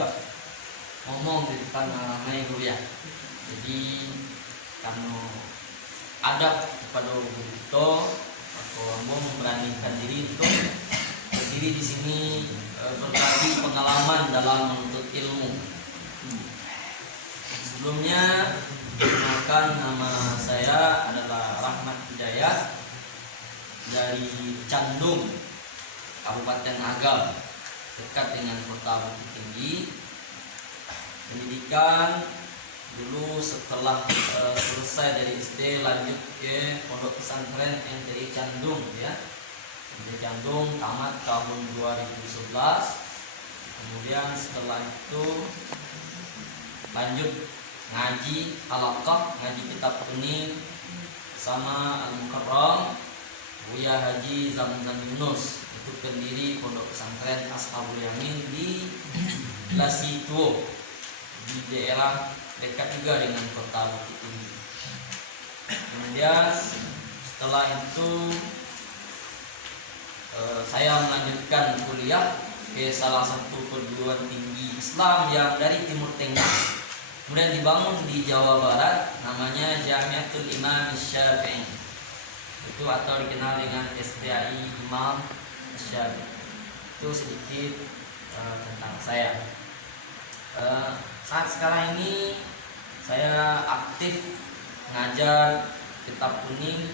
juga ngomong tentang namanya guru ya. Jadi karena adab kepada guru itu, aku mau memberanikan diri untuk berdiri di sini berbagi pengalaman dalam menuntut ilmu. Sebelumnya, perkenalkan nama saya adalah Rahmat Hidayat dari Candung, Kabupaten Agam, dekat dengan Kota Bukit Tinggi. Pendidikan dulu setelah selesai dari SD lanjut ke Pondok Pesantren MTI Candung ya. MTI Candung tamat tahun 2011. Kemudian setelah itu lanjut ngaji Al-Aqah, ngaji kitab kuning sama Al-Mukarram Buya Haji Zamzam Yunus, itu pendiri Pondok Pesantren Ashabul Yamin di Lasituo, di daerah dekat juga dengan Kota Bukit Tinggi. Kemudian setelah itu saya melanjutkan kuliah ke salah satu perguruan tinggi Islam yang dari Timur Tengah, kemudian dibangun di Jawa Barat, namanya Jamiatul Imam Syafi'i, itu atau dikenal dengan STAI Imam Syafi'i. Itu sedikit tentang saya. Saat sekarang ini saya aktif mengajar kitab kuning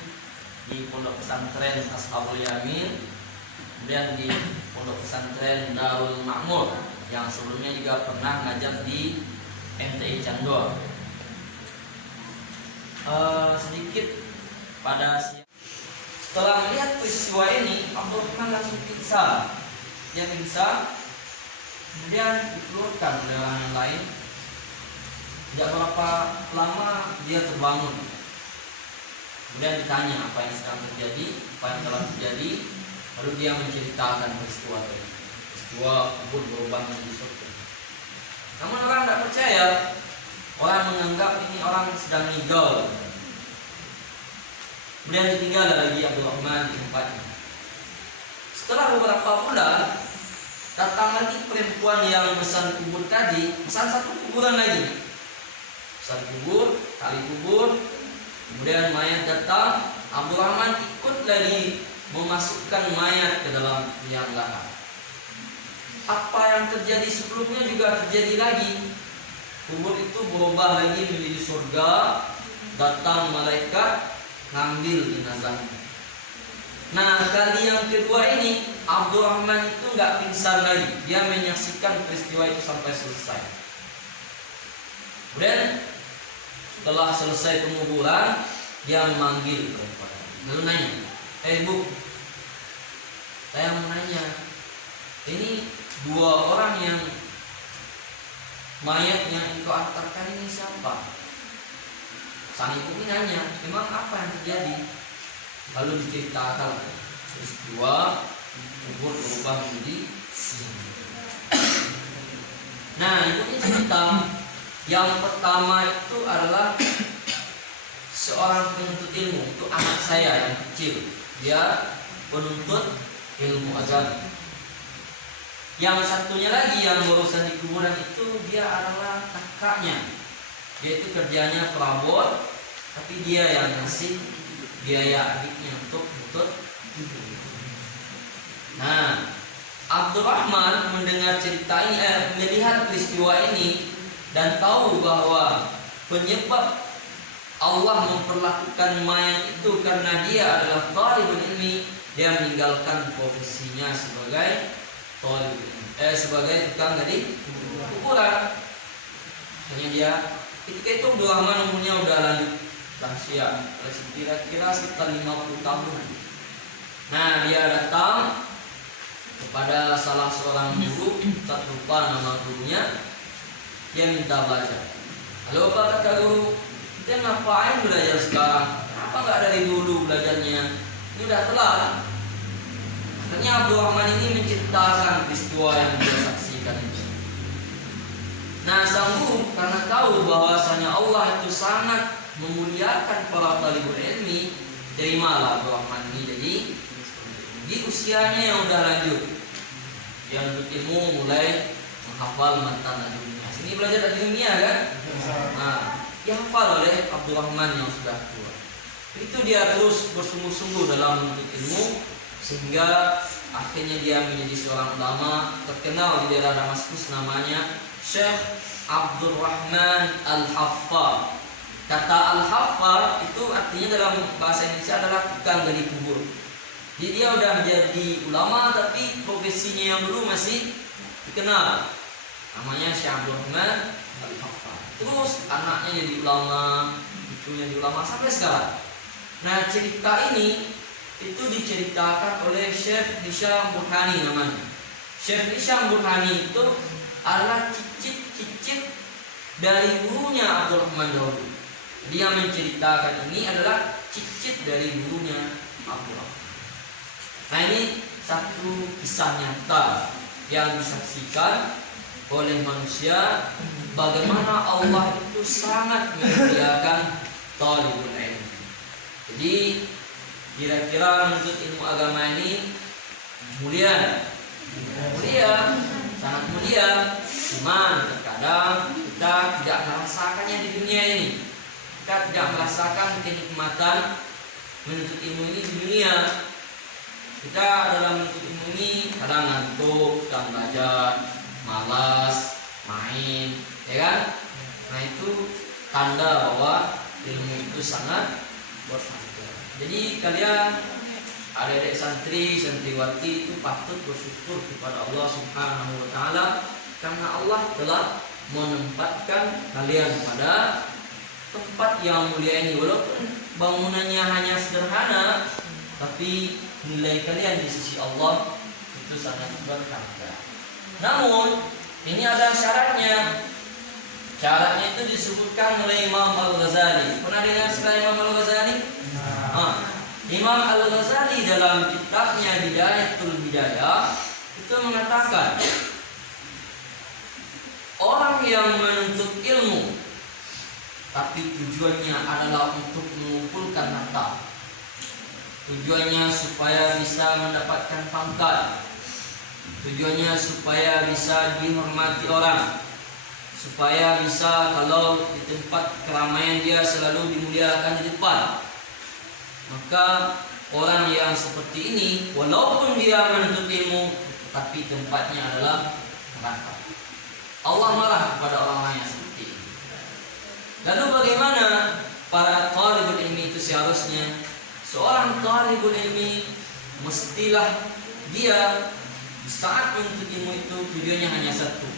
di Pondok Pesantren Ashabul Yamin, kemudian di Pondok Pesantren Darul Makmur yang sebelumnya juga pernah mengajar di MTI Candor. Sedikit pada setelah melihat peristiwa ini, Abdurrahman langsung pingsan. Dia pingsan, kemudian dikeluarkan oleh orang yang lain. Tidak berapa lama dia terbangun. Kemudian ditanya apa yang sedang terjadi, apa yang telah terjadi. Lalu dia menceritakan peristiwa itu. Peristiwa kubur berubah menjadi surga. Namun orang tidak percaya. Orang menganggap ini orang sedang ngigau. Kemudian ditinggal lagi Abdurrahman di tempatnya. Setelah beberapa bulan, datang lagi perempuan yang pesan kubur tadi, pesan satu kuburan lagi. Pesan kubur, kali kubur. Kemudian mayat datang, Abdurrahman ikut lagi memasukkan mayat ke dalam liang lahat. Apa yang terjadi sebelumnya juga terjadi lagi. Kubur itu berubah lagi menjadi surga. Datang malaikat ngambil jenazahnya. Nah, kali yang kedua ini Abdurrahman itu nggak pingsan lagi. Dia menyaksikan peristiwa itu sampai selesai. Kemudian setelah selesai penguburan, dia memanggil perempuan. Lalu nanya, Bu, saya mau nanya, ini dua orang yang mayat yang engkau antarkan ini siapa? Sang ibu ini nanya, memang apa yang terjadi? Lalu diceritakan peristiwa kubur berubah menjadi surga. Nah, ibunya cerita, yang pertama itu adalah seorang penuntut ilmu, itu anak saya yang kecil. Dia penuntut ilmu agama. Yang satunya lagi yang berurusan di kuburan itu dia adalah kakaknya. Dia itu kerjanya perabot, tapi dia yang ngasih biaya adiknya untuk menuntut. Nah, Abdurrahman mendengar cerita ini, melihat peristiwa ini dan tahu bahwa penyebab Allah memperlakukan mayat itu karena dia adalah talibul ilmi. Dia meninggalkan profesinya sebagai talibul ilmi, sebagai tukang gali kuburan. Hanya dia ketika itu Abdurrahman umurnya udah lanjut lansia, kira-kira sekitar 50 tahun. Nah, dia datang kepada salah seorang guru, tak lupa nama gurunya. Dia minta belajar. Halo Pak, kata guru, dia ngapain belajar sekarang? Kenapa nggak dari dulu belajarnya? Ini udah telat. Akhirnya Abdurrahman ini menceritakan peristiwa yang dia saksikan itu. Nah, sang guru karena tahu bahwasanya Allah itu sangat memuliakan para talibul ilmi, terimalah Abdurrahman ini jadi di usianya yang udah lanjut, yang ilmu mulai menghafal matan dunia. Sini belajar dari dunia kan? Nah, dihafal oleh Abdurrahman yang sudah tua. Itu dia terus bersungguh-sungguh dalam menuntut ilmu sehingga akhirnya dia menjadi seorang ulama terkenal di daerah Damaskus, namanya Syekh Abdurrahman Al-Haffar. Kata Al-Haffar itu artinya dalam bahasa Indonesia adalah tukang gali kubur. Jadi dia udah menjadi ulama tapi profesinya yang dulu masih dikenal. Namanya Syekh Abdurrahman Al-Haffar. Terus anaknya jadi ulama, cucunya jadi ulama sampai sekarang. Nah, cerita ini itu diceritakan oleh Syekh Hisham Burhani namanya. Syekh Hisham Burhani itu adalah cicit-cicit dari gurunya Abdurrahman dahulu. Dia menceritakan ini adalah cicit dari gurunya Abdurrahman. Nah, ini satu kisah nyata yang disaksikan oleh manusia bagaimana Allah itu sangat memuliakan talibul ilmi. Jadi kira-kira menuntut ilmu agama ini mulia, sangat mulia. Cuman terkadang kita tidak merasakannya di dunia ini. Kita tidak merasakan kenikmatan menuntut ilmu ini di dunia. Kita dalam menuntut ilmu ini kadang ngantuk, kadang belajar, malas, main, ya kan? Nah, itu tanda bahwa ilmu itu sangat berharga. Jadi kalian adik-adik santri, santriwati itu patut bersyukur kepada Allah Subhanahu wa taala karena Allah telah menempatkan kalian pada tempat yang mulia ini. Walaupun bangunannya hanya sederhana, tapi nilai kalian di sisi Allah itu sangat berharga. Namun ini ada syaratnya. Syaratnya itu disebutkan oleh Imam Al-Ghazali. Pernah dengar istilah Imam Al-Ghazali? Imam Al-Ghazali dalam kitabnya Bidayatul Hidayah itu mengatakan orang yang menuntut ilmu tapi tujuannya adalah untuk mengumpulkan harta, tujuannya supaya bisa mendapatkan pangkat, tujuannya supaya bisa dihormati orang, supaya bisa kalau di tempat keramaian dia selalu dimuliakan di depan. Maka orang yang seperti ini walaupun dia menuntut ilmu tapi tempatnya adalah neraka. Allah marah kepada orang-orang yang seperti ini. Lalu bagaimana para talibul ilmi itu seharusnya? Seorang talibul ilmi mestilah dia di saat menuntut ilmu itu tujuannya hanya satu.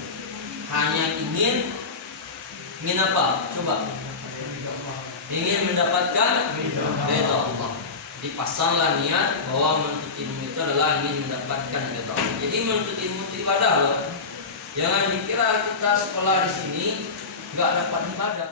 Hanya ingin apa? Coba. Ingin mendapatkan ridha Allah. Dipasanglah niat bahwa menuntut ilmu itu adalah ingin mendapatkan ridha Allah. Jadi menuntut ilmu itu ibadah loh. Jangan dikira kita sekolah di sini enggak dapat ibadah.